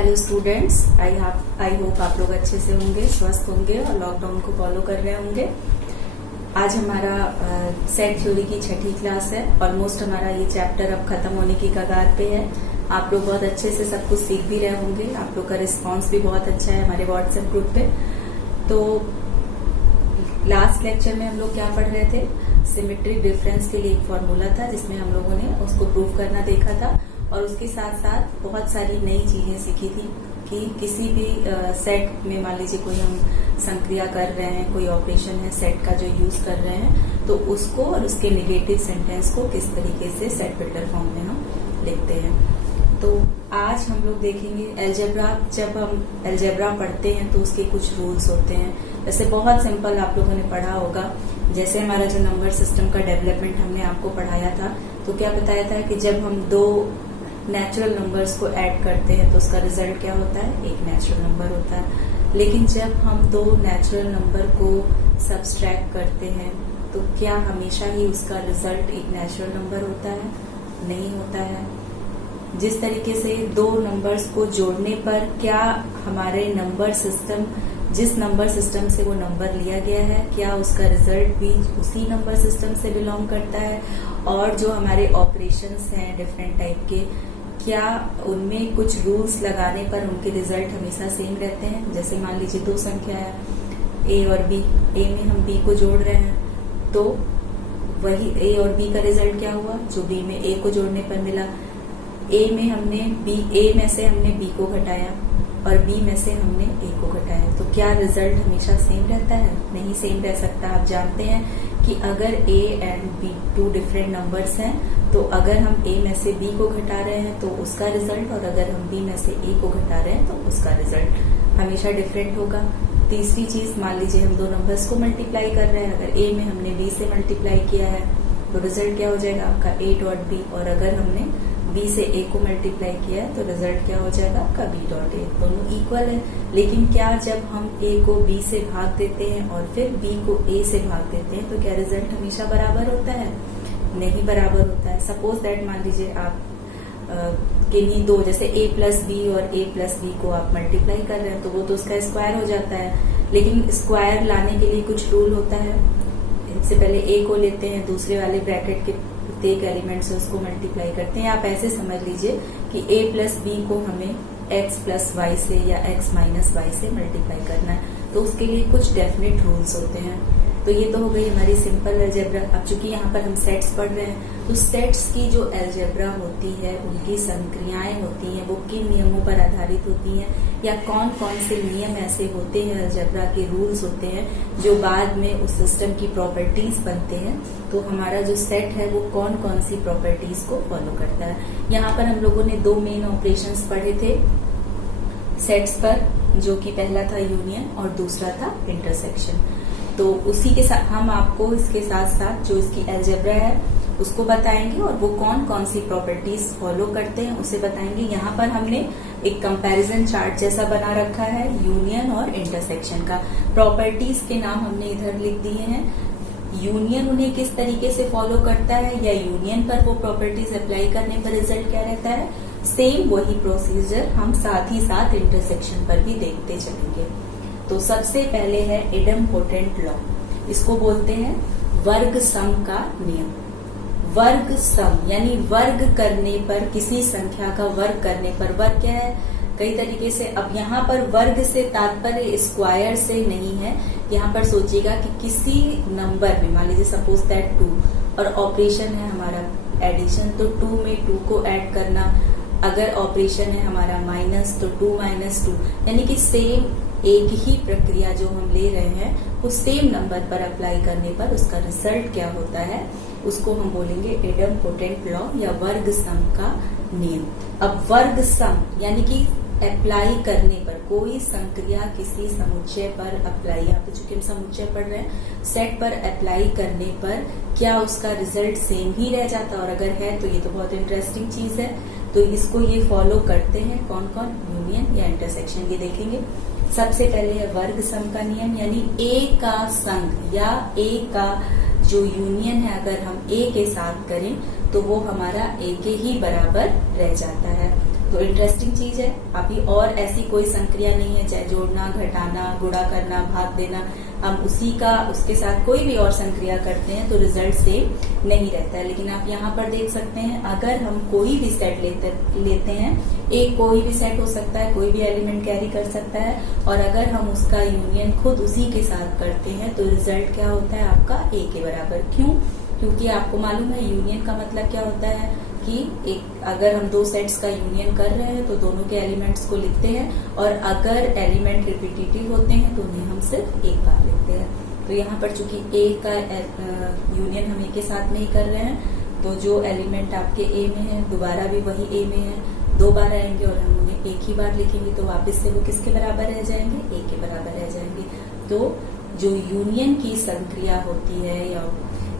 Hello students, I hope आप लोग अच्छे से होंगे, स्वस्थ होंगे और लॉकडाउन को फॉलो कर रहे होंगे। आज हमारा सेट थ्योरी की छठी क्लास है। ऑलमोस्ट हमारा ये चैप्टर अब खत्म होने की कगार पे है। आप लोग बहुत अच्छे से सब कुछ सीख भी रहे होंगे। आप लोग का रिस्पांस भी बहुत अच्छा है हमारे व्हाट्सएप ग्रुप पे। तो लास्ट लेक्चर में हम लोग क्या पढ़ रहे थे, सिमेट्री डिफरेंस के लिए एक फॉर्मूला था जिसमें हम लोगों ने उसको प्रूव करना देखा था और उसके साथ साथ बहुत सारी नई चीजें सीखी थी कि किसी भी सेट में मान लीजिए कोई हम संक्रिया कर रहे हैं, कोई ऑपरेशन है सेट का जो यूज कर रहे हैं, तो उसको और उसके नेगेटिव सेंटेंस को किस तरीके से सेट बिल्डर फॉर्म में हम लिखते हैं। तो आज हम लोग देखेंगे अलजेब्रा। जब हम अलजेब्रा पढ़ते हैं तो उसके कुछ रूल्स होते हैं। वैसे बहुत सिंपल आप लोगों ने पढ़ा होगा। जैसे हमारा जो नंबर सिस्टम का डेवलपमेंट हमने आपको पढ़ाया था, तो क्या बताया था कि जब हम दो नेचुरल नंबर्स को ऐड करते हैं तो उसका रिजल्ट क्या होता है, एक नेचुरल नंबर होता है। लेकिन जब हम दो नेचुरल नंबर को सब्सट्रैक्ट करते हैं तो क्या हमेशा ही उसका रिजल्ट एक नेचुरल नंबर होता है? नहीं होता है। जिस तरीके से दो नंबर्स को जोड़ने पर क्या हमारे नंबर सिस्टम, जिस नंबर सिस्टम से वो नंबर लिया गया है, क्या उसका रिजल्ट भी उसी नंबर सिस्टम से बिलोंग करता है? और जो हमारे ऑपरेशंस हैं डिफरेंट टाइप के, क्या उनमें कुछ रूल्स लगाने पर उनके रिजल्ट हमेशा सेम रहते हैं? जैसे मान लीजिए दो संख्या है ए और बी, ए में हम बी को जोड़ रहे हैं तो वही ए और बी का रिजल्ट क्या हुआ जो बी में ए को जोड़ने पर मिला। ए में से हमने बी को घटाया और बी में से हमने ए को घटाया, तो क्या रिजल्ट हमेशा सेम रहता है? नहीं सेम रह सकता। आप जानते हैं कि अगर A and B two different numbers हैं, तो अगर हम ए में से बी को घटा रहे हैं तो उसका रिजल्ट, और अगर हम बी में से ए को घटा रहे हैं तो उसका रिजल्ट हमेशा डिफरेंट होगा। तीसरी चीज, मान लीजिए हम दो नंबर्स को मल्टीप्लाई कर रहे हैं। अगर ए में हमने बी से मल्टीप्लाई किया है तो रिजल्ट क्या हो जाएगा आपका ए डॉट बी, और अगर हमने बी से ए को मल्टीप्लाई किया है तो रिजल्ट क्या हो जाएगा आपका बी डॉट ए। दोनों इक्वल है। लेकिन क्या जब हम ए को बी से भाग देते हैं और फिर बी को ए से भाग देते हैं तो क्या रिजल्ट हमेशा बराबर होता है? नहीं बराबर होता है। सपोज दैट मान लीजिए आप किन्हीं दो, जैसे ए प्लस बी और ए प्लस बी को आप मल्टीप्लाई कर रहे हैं तो वो तो उसका स्क्वायर हो जाता है। लेकिन स्क्वायर लाने के लिए कुछ रूल होता है। इससे पहले ए को लेते हैं, दूसरे वाले ब्रैकेट के प्रत्येक एलिमेंट से उसको मल्टीप्लाई करते हैं। आप ऐसे समझ लीजिए कि ए प्लस बी को हमें एक्स प्लस वाई से या एक्स माइनस वाई से मल्टीप्लाई करना है, तो उसके लिए कुछ डेफिनेट रूल्स होते हैं। तो ये तो हो गई हमारी सिंपल अलजेब्रा। अब चूंकि यहाँ पर हम सेट्स पढ़ रहे हैं तो सेट्स की जो अलजेब्रा होती है, उनकी संक्रियाएं होती हैं, वो किन नियमों पर आधारित होती हैं, या कौन कौन से नियम ऐसे होते हैं, अलजेब्रा के रूल्स होते हैं जो बाद में उस सिस्टम की प्रॉपर्टीज बनते हैं। तो हमारा जो सेट है वो कौन कौन सी प्रॉपर्टीज को फॉलो करता है। यहाँ पर हम लोगों ने दो मेन ऑपरेशंस पढ़े थे सेट्स पर, जो कि पहला था यूनियन और दूसरा था इंटरसेक्शन। तो उसी के साथ हम आपको इसके साथ साथ जो इसकी अलजेब्रा है उसको बताएंगे और वो कौन कौन सी प्रॉपर्टीज फॉलो करते हैं उसे बताएंगे। यहाँ पर हमने एक कंपैरिजन चार्ट जैसा बना रखा है यूनियन और इंटरसेक्शन का। प्रॉपर्टीज के नाम हमने इधर लिख दिए हैं। यूनियन उन्हें किस तरीके से फॉलो करता है, या यूनियन पर वो प्रॉपर्टीज अप्लाई करने पर रिजल्ट क्या रहता है, सेम वही प्रोसीजर हम साथ ही साथ इंटरसेक्शन पर भी देखते चलेंगे। तो सबसे पहले है इडम्पोटेंट लॉ। इसको बोलते हैं वर्ग सम का नियम। वर्ग सम यानी वर्ग करने पर, किसी संख्या का वर्ग करने पर, वर्ग क्या है कई तरीके से। अब यहाँ पर वर्ग से तात्पर्य स्क्वायर से नहीं है। यहाँ पर सोचिएगा कि किसी नंबर में, मान लीजिए सपोज दैट 2, और ऑपरेशन है हमारा एडिशन, तो 2 में 2 को ऐड करना। अगर ऑपरेशन है हमारा माइनस, तो 2 माइनस 2, यानी कि सेम एक ही प्रक्रिया जो हम ले रहे हैं वो सेम नंबर पर अप्लाई करने पर उसका रिजल्ट क्या होता है, उसको हम बोलेंगे इडम्पोटेंट लॉ या वर्ग सम का नियम। अब वर्ग सम यानी कि अप्लाई करने पर, कोई संक्रिया किसी समुच्चय पर अप्लाई, यहाँ पे चूंकि हम समुच्चय पढ़ रहे हैं, सेट पर अप्लाई करने पर क्या उसका रिजल्ट सेम ही रह जाता है, और अगर है तो ये तो बहुत इंटरेस्टिंग चीज है। तो इसको ये फॉलो करते हैं कौन कौन, यूनियन या इंटरसेक्शन, ये देखेंगे। सबसे पहले है वर्ग सम का नियम, यानी ए का संग या ए का जो यूनियन है अगर हम ए के साथ करें तो वो हमारा ए के ही बराबर रह जाता है। तो इंटरेस्टिंग चीज है। अभी और ऐसी कोई संक्रिया नहीं है, चाहे जोड़ना, घटाना, गुणा करना, भाग देना, हम उसके साथ कोई भी और संक्रिया करते हैं तो रिजल्ट सेम नहीं रहता है। लेकिन आप यहाँ पर देख सकते हैं, अगर हम कोई भी सेट लेते हैं, एक कोई भी सेट हो सकता है, कोई भी एलिमेंट कैरी कर सकता है, और अगर हम उसका यूनियन खुद उसी के साथ करते हैं तो रिजल्ट क्या होता है आपका ए के बराबर। क्यों? क्योंकि आपको मालूम है यूनियन का मतलब क्या होता है कि अगर हम दो सेट्स का यूनियन कर रहे हैं तो दोनों के एलिमेंट्स को लिखते हैं, और अगर एलिमेंट रिपीटेटिव होते हैं तो उन्हें हम सिर्फ एक बार लिखते हैं। तो यहाँ पर चूंकि ए का यूनियन हम ए के साथ में ही कर रहे हैं, तो जो एलिमेंट आपके ए में है दोबारा भी वही ए में है, दो बार आएंगे और हम उन्हें एक ही बार लिखेंगे, तो वापस से वो किसके बराबर रह जाएंगे? ए के बराबर रह जाएंगे। तो जो यूनियन की संक्रिया होती है या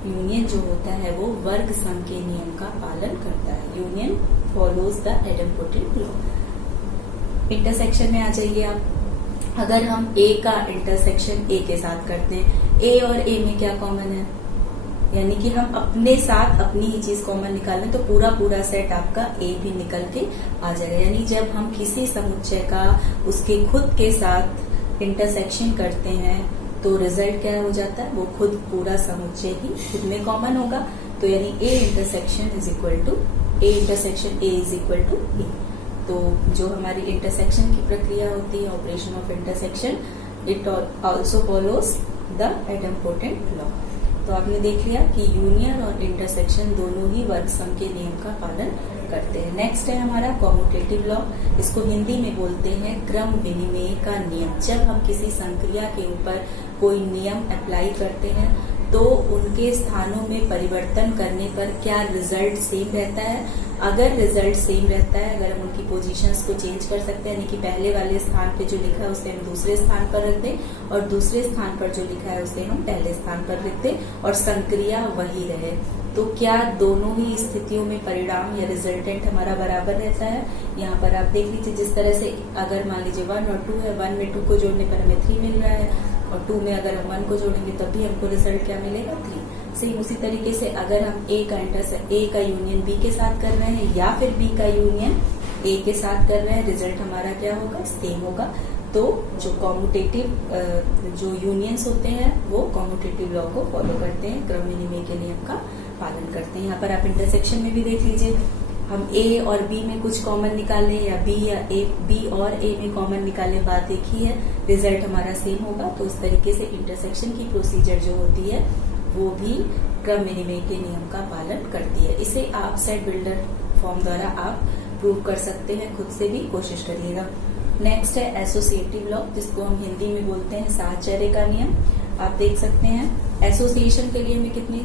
यूनियन जो होता है वो वर्ग सम के नियम का पालन करता है। Union follows the idempotent law. Intersection में आ जाइए आप। अगर हम ए का इंटरसेक्शन ए के साथ करते हैं, ए और ए में क्या कॉमन है? यानी कि हम अपने साथ अपनी ही चीज कॉमन निकालें तो पूरा सेट आपका ए भी निकल के आ जाएगा। यानी जब हम किसी समुच्चय का उसके खुद के साथ इंटरसेक्शन करते हैं तो रिजल्ट क्या हो जाता है? वो खुद पूरा समुच्चय ही खुद में कॉमन होगा। तो यानी A intersection is equal to A intersection A is equal to A. तो जो हमारी इंटरसेक्शन की प्रक्रिया होती है, operation of intersection, it also follows the idempotent law. तो आपने देख लिया कि यूनियन और इंटरसेक्शन दोनों ही वर्ग सम के नियम का पालन करते हैं। नेक्स्ट है हमारा कॉम्यूटेटिव लॉ। इसको हिंदी में बोलते हैं क्रम विनिमय का नियम। जब हम किसी संक्रिया के ऊपर कोई नियम अप्लाई करते हैं तो उनके स्थानों में परिवर्तन करने पर क्या रिजल्ट सेम रहता है? अगर रिजल्ट सेम रहता है, अगर हम उनकी पोजीशंस को चेंज कर सकते हैं, यानी कि पहले वाले स्थान पे जो लिखा है उसे हम दूसरे स्थान पर रख दें और दूसरे स्थान पर जो लिखा है उसे हम पहले स्थान पर रख दें और संक्रिया वही रहे, तो क्या दोनों ही स्थितियों में परिणाम या रिजल्टेंट हमारा बराबर रहता है? यहाँ पर आप देख लीजिए, जिस तरह से अगर मान लीजिए 1 और 2 है, 1 में 2 को जोड़ने पर हमें 3 मिल रहा है और 2 में अगर हम 1 को जोड़ेंगे तब भी हमको रिजल्ट क्या मिलेगा? 3। सेम उसी तरीके से अगर हम ए का यूनियन बी के साथ कर रहे हैं या फिर बी का यूनियन ए के साथ कर रहे हैं, रिजल्ट हमारा क्या होगा? सेम होगा। तो जो कॉम्यूटेटिव जो यूनियंस होते हैं वो कॉम्यूटेटिव लॉ को फॉलो करते हैं, क्रम विनिमय के नियम का पालन करते हैं। यहाँ पर आप इंटरसेक्शन में भी देख लीजिए, हम ए और बी में कुछ कॉमन निकाले या बी और ए में कॉमन निकाले, बात एक ही है, रिजल्ट हमारा सेम होगा। तो इस तरीके से इंटरसेक्शन की प्रोसीजर जो होती है वो भी क्रम विनिमय के नियम का पालन करती है। इसे आप सेट बिल्डर फॉर्म द्वारा आप प्रूव कर सकते हैं, खुद से भी कोशिश करिएगा। नेक्स्ट है एसोसिएटिव लॉ, जिसको हम हिंदी में बोलते हैं साहचर्य का नियम। आप देख सकते हैं एसोसिएशन के लिए हमें कितनी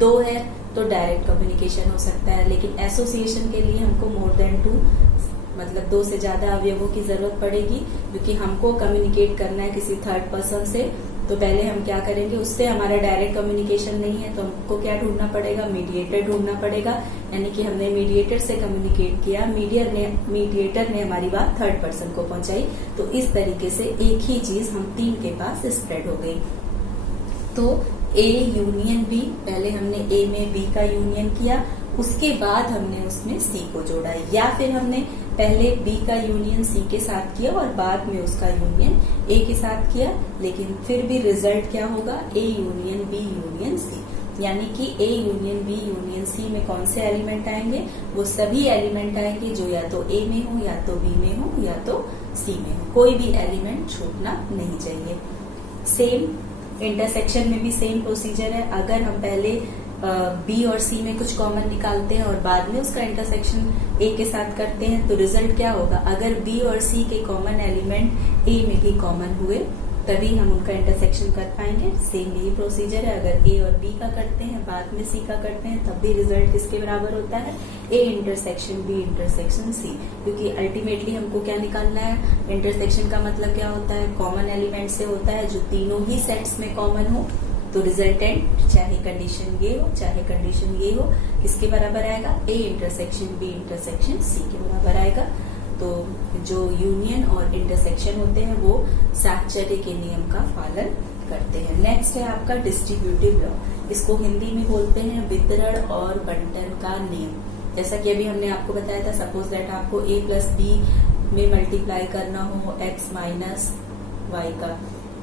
2 है तो डायरेक्ट कम्युनिकेशन हो सकता है, लेकिन एसोसिएशन के लिए हमको मोर देन 2 मतलब 2 से ज्यादा अवयवों की जरूरत पड़ेगी, क्योंकि हमको कम्युनिकेट करना है किसी थर्ड पर्सन से। तो पहले हम क्या करेंगे, उससे हमारा डायरेक्ट कम्युनिकेशन नहीं है तो हमको क्या ढूंढना पड़ेगा? मीडिएटर ढूंढना पड़ेगा। यानी कि हमने मीडिएटर से कम्युनिकेट किया, मीडिएटर ने हमारी बात थर्ड पर्सन को पहुंचाई। तो इस तरीके से एक ही चीज हम 3 के पास स्प्रेड हो गई। तो ए यूनियन बी, पहले हमने ए में बी का यूनियन किया, उसके बाद हमने उसमें सी को जोड़ा, या फिर हमने पहले बी का यूनियन सी के साथ किया और बाद में उसका यूनियन ए के साथ किया, लेकिन फिर भी रिजल्ट क्या होगा? A union B union C. यानी कि A union B union C में कौन से एलिमेंट आएंगे? वो सभी एलिमेंट आएंगे जो या तो ए में हो, या तो बी में हो, या तो सी में हो। कोई भी एलिमेंट छूटना नहीं चाहिए। सेम इंटरसेक्शन में भी सेम प्रोसीजर है। अगर हम पहले बी और सी में कुछ कॉमन निकालते हैं और बाद में उसका इंटरसेक्शन ए के साथ करते हैं तो रिजल्ट क्या होगा? अगर बी और सी के कॉमन एलिमेंट ए में भी कॉमन हुए तभी हम उनका इंटरसेक्शन कर पाएंगे। सेम यही प्रोसीजर है, अगर ए और बी का करते हैं बाद में सी का करते हैं तब भी रिजल्ट किसके बराबर होता है? A intersection B intersection C. क्योंकि अल्टीमेटली हमको क्या निकालना है? इंटरसेक्शन का मतलब क्या होता है? कॉमन एलिमेंट से होता है जो तीनों ही सेट्स में कॉमन हो। तो रिजल्टेंट चाहे कंडीशन ये हो चाहे कंडीशन ये हो, किसके बराबर आएगा? A intersection B intersection C के बराबर आएगा। तो जो यूनियन और इंटरसेक्शन होते हैं वो साहचर्य के नियम का पालन करते हैं। नेक्स्ट है आपका डिस्ट्रीब्यूटिव लॉ। इसको हिंदी में बोलते हैं वितरण और बंटन का नियम। जैसा कि अभी हमने आपको बताया था, सपोज दैट आपको a प्लस बी में मल्टीप्लाई करना हो x माइनस वाई का,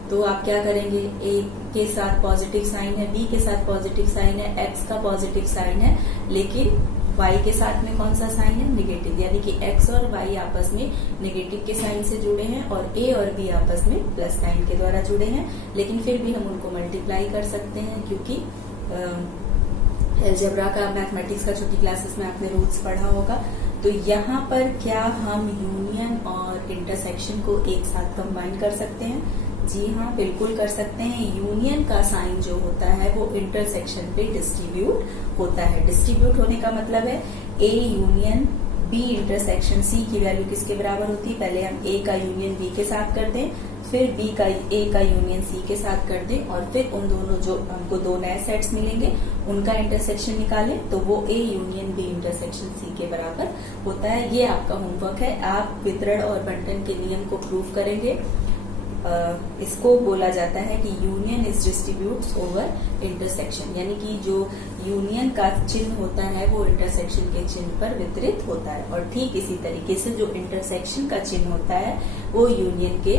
तो आप क्या करेंगे, a के साथ पॉजिटिव साइन है, b के साथ पॉजिटिव साइन है, x का पॉजिटिव साइन है, लेकिन y के साथ में कौन सा साइन है, निगेटिव, यानी कि x और y आपस में निगेटिव के साइन से जुड़े हैं और a और b आपस में प्लस साइन के द्वारा जुड़े हैं, लेकिन फिर भी हम उनको मल्टीप्लाई कर सकते हैं, क्योंकि अलजेब्रा का, मैथमेटिक्स का छोटी क्लासेस में आपने रूल्स पढ़ा होगा। तो यहाँ पर क्या हम यूनियन और इंटरसेक्शन को एक साथ कंबाइन कर सकते हैं? जी हाँ, बिल्कुल कर सकते हैं। यूनियन का साइन जो होता है वो इंटरसेक्शन पे डिस्ट्रीब्यूट होता है। डिस्ट्रीब्यूट होने का मतलब है A union B intersection C की वैल्यू किसके बराबर होती है? पहले हम ए का यूनियन बी के साथ कर दें, फिर बी का ए का यूनियन सी के साथ कर दें, और फिर उन दोनों जो हमको दो नए सेट्स मिलेंगे उनका इंटरसेक्शन निकालें, तो वो A union B intersection C के बराबर होता है। ये आपका होमवर्क है। आप वितरण और बंटन के नियम को प्रूव करेंगे। इसको बोला जाता है कि union is distributes over intersection, यानी कि जो यूनियन का चिन्ह होता है वो इंटरसेक्शन के चिन्ह पर वितरित होता है, और ठीक इसी तरीके से जो इंटरसेक्शन का चिन्ह होता है वो यूनियन के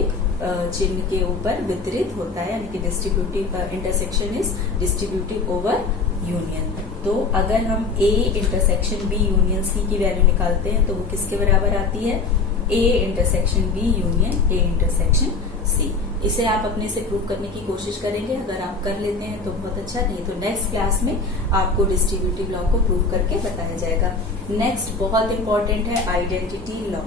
चिन्ह के ऊपर वितरित होता है, यानी कि distributive, intersection is distributive over union. तो अगर हम A intersection B union C की वैल्यू निकालते हैं तो वो किसके बराबर आती है? A intersection B union A intersection C. इसे आप अपने से प्रूव करने की कोशिश करेंगे। अगर आप कर लेते हैं तो बहुत अच्छा, नहीं तो नेक्स्ट क्लास में आपको डिस्ट्रीब्यूटिव लॉ को प्रूव करके बताया जाएगा। नेक्स्ट बहुत इंपॉर्टेंट है आइडेंटिटी लॉ।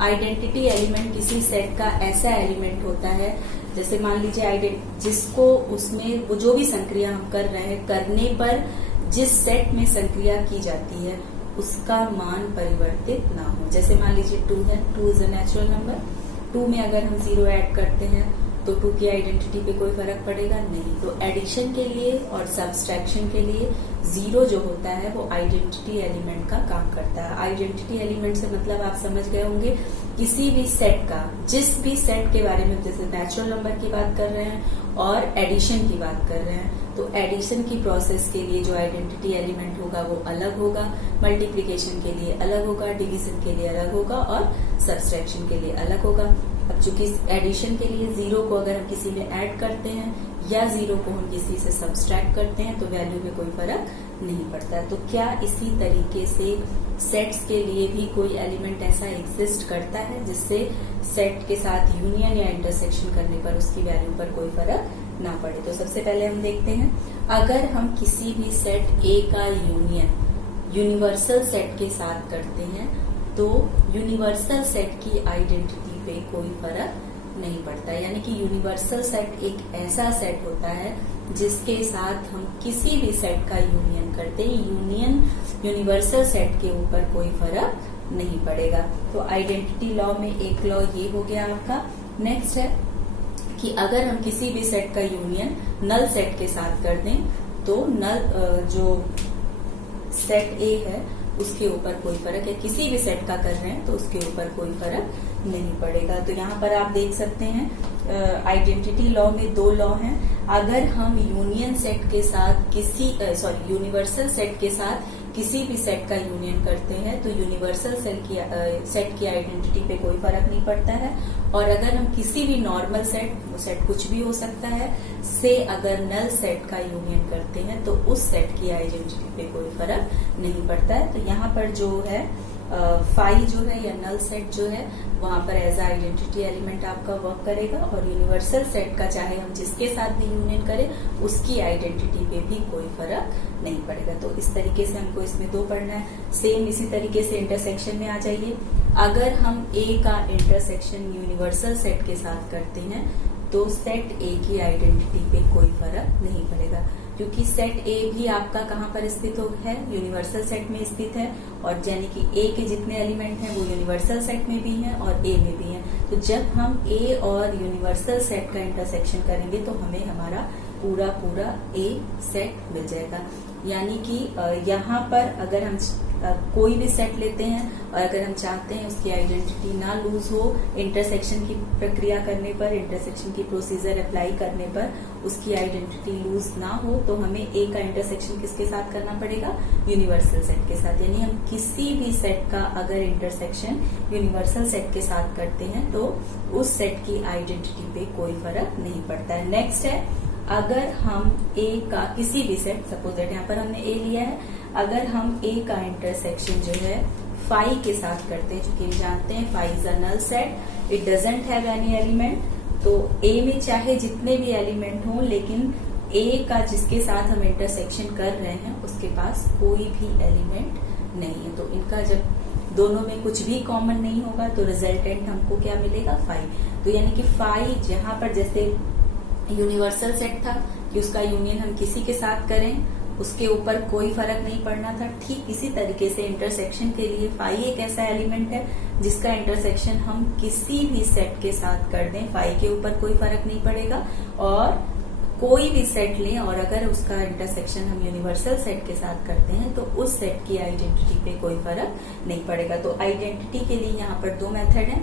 आइडेंटिटी एलिमेंट किसी सेट का ऐसा एलिमेंट होता है, जैसे मान लीजिए जिसको उसमें वो जो भी संक्रिया हम कर रहे हैं, करने पर जिस सेट में संक्रिया की जाती है उसका मान परिवर्तित ना हो। जैसे मान लीजिए 2 है, 2 इज अ नेचुरल नंबर, 2 में अगर हम 0 ऐड करते हैं तो 2 की आइडेंटिटी पे कोई फर्क पड़ेगा नहीं। तो एडिशन के लिए और सब्सट्रैक्शन के लिए 0 जो होता है वो आइडेंटिटी एलिमेंट का काम करता है। आइडेंटिटी एलिमेंट से मतलब आप समझ गए होंगे, किसी भी सेट का, जिस भी सेट के बारे में, जैसे नेचुरल नंबर की बात कर रहे हैं और एडिशन की बात कर रहे हैं, तो एडिशन की प्रोसेस के लिए जो आइडेंटिटी एलिमेंट होगा वो अलग होगा, मल्टीप्लिकेशन के लिए अलग होगा, डिवीजन के लिए अलग होगा और सब्सट्रैक्शन के लिए अलग होगा। अब चूंकि एडिशन के लिए 0 को अगर हम किसी में ऐड करते हैं या 0 को हम किसी से सब्सट्रैक्ट करते हैं तो वैल्यू में कोई फर्क नहीं पड़ता है। तो क्या इसी तरीके से सेट्स के लिए भी कोई एलिमेंट ऐसा एग्जिस्ट करता है जिससे सेट के साथ यूनियन या इंटरसेक्शन करने पर उसकी वैल्यू पर कोई फर्क ना पड़े? तो सबसे पहले हम देखते हैं, अगर हम किसी भी सेट ए का यूनियन यूनिवर्सल सेट के साथ करते हैं तो यूनिवर्सल सेट की आइडेंटिटी पे कोई फर्क नहीं पड़ता, यानी कि यूनिवर्सल सेट एक ऐसा सेट होता है जिसके साथ हम किसी भी सेट का यूनियन करते हैं, यूनिवर्सल सेट के ऊपर कोई फर्क नहीं पड़ेगा। तो आइडेंटिटी लॉ में एक लॉ ये हो गया आपका। नेक्स्ट है कि अगर हम किसी भी सेट का यूनियन नल सेट के साथ कर दें तो नल जो सेट ए है उसके ऊपर कोई फर्क है, किसी भी सेट का कर रहे हैं तो उसके ऊपर कोई फर्क नहीं पड़ेगा। तो यहाँ पर आप देख सकते हैं आइडेंटिटी लॉ में 2 लॉ हैं। अगर हम यूनियन सेट के साथ यूनिवर्सल सेट के साथ किसी भी सेट का यूनियन करते हैं तो यूनिवर्सल सेट की आइडेंटिटी पे कोई फर्क नहीं पड़ता है, और अगर हम किसी भी नॉर्मल सेट, वो सेट कुछ भी हो सकता है, से अगर नल सेट का यूनियन करते हैं तो उस सेट की आइडेंटिटी पे कोई फर्क नहीं पड़ता है। तो यहाँ पर जो है फाई जो है या नल सेट जो है वहां पर एज आइडेंटिटी एलिमेंट आपका वर्क करेगा, और यूनिवर्सल सेट का चाहे हम जिसके साथ भी यूनियन करें उसकी आइडेंटिटी पे भी कोई फर्क नहीं पड़ेगा। तो इस तरीके से हमको इसमें 2 पढ़ना है। सेम इसी तरीके से इंटरसेक्शन में आ जाइए। अगर हम ए का इंटरसेक्शन यूनिवर्सल सेट के साथ करते हैं तो सेट ए की आइडेंटिटी पे कोई फर्क नहीं पड़ेगा, क्योंकि सेट ए भी आपका कहाँ पर स्थित है? यूनिवर्सल सेट में स्थित है, और यानी कि ए के जितने एलिमेंट हैं वो यूनिवर्सल सेट में भी हैं और ए में भी हैं। तो जब हम ए और यूनिवर्सल सेट का इंटरसेक्शन करेंगे तो हमें हमारा पूरा ए सेट मिल जाएगा। यानी कि यहाँ पर अगर हम कोई भी सेट लेते हैं और अगर हम चाहते हैं उसकी आइडेंटिटी ना लूज हो, इंटरसेक्शन की प्रक्रिया करने पर, इंटरसेक्शन की प्रोसीजर अप्लाई करने पर उसकी आइडेंटिटी लूज ना हो, तो हमें ए का इंटरसेक्शन किसके साथ करना पड़ेगा? यूनिवर्सल सेट के साथ। यानी हम किसी भी सेट का अगर इंटरसेक्शन यूनिवर्सल सेट के साथ करते हैं तो उस सेट की आइडेंटिटी पे कोई फर्क नहीं पड़ता है। नेक्स्ट है, अगर हम ए का किसी भी सेट, सपोज दैट यहाँ पर हमने ए लिया है, अगर हम ए का इंटरसेक्शन जो है फाई के साथ करते हैं, चूंकि हम जानते हैं phi is a null set, it doesn't have any element, तो ए में चाहे जितने भी एलिमेंट हों, लेकिन ए का जिसके साथ हम इंटरसेक्शन कर रहे हैं उसके पास कोई भी एलिमेंट नहीं है, तो इनका जब दोनों में कुछ भी कॉमन नहीं होगा तो रिजल्टेंट हमको क्या मिलेगा? फाई। तो यानी कि फाई जहां पर जैसे यूनिवर्सल सेट था कि उसका यूनियन हम किसी के साथ करें उसके ऊपर कोई फर्क नहीं पड़ना था, ठीक इसी तरीके से इंटरसेक्शन के लिए फाई एक ऐसा एलिमेंट है जिसका इंटरसेक्शन हम किसी भी सेट के साथ कर दें, फाई के ऊपर कोई फर्क नहीं पड़ेगा। और कोई भी सेट लें और अगर उसका इंटरसेक्शन हम यूनिवर्सल सेट के साथ करते हैं तो उस सेट की आइडेंटिटी पे कोई फर्क नहीं पड़ेगा। तो आइडेंटिटी के लिए यहाँ पर दो मेथड हैं,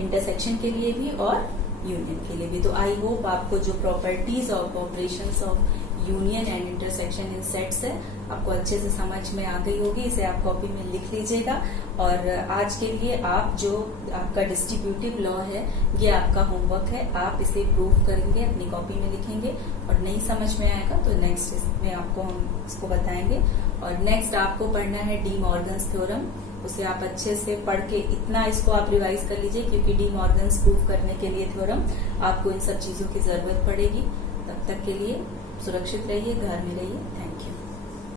इंटरसेक्शन के लिए भी और यूनियन के लिए भी। तो आई होप आपको जो properties of operations of union and intersection in sets है आपको अच्छे से समझ में आ गई होगी। इसे आप कॉपी में लिख लीजिएगा और आज के लिए आप जो आपका डिस्ट्रीब्यूटिव लॉ है ये आपका होमवर्क है, आप इसे प्रूव करेंगे, अपनी कॉपी में लिखेंगे और नहीं समझ में आएगा तो नेक्स्ट इसमें आपको हम इसको बताएंगे। और नेक्स्ट आपको पढ़ना है डी मॉर्गन्स थ्योरम, उसे आप अच्छे से पढ़ के इतना इसको आप रिवाइज कर लीजिए क्योंकि डी मॉर्गन्स प्रूव करने के लिए थ्योरम आपको इन सब चीजों की जरूरत पड़ेगी। तब तक के लिए सुरक्षित रहिए, घर में रहिए। Thank you.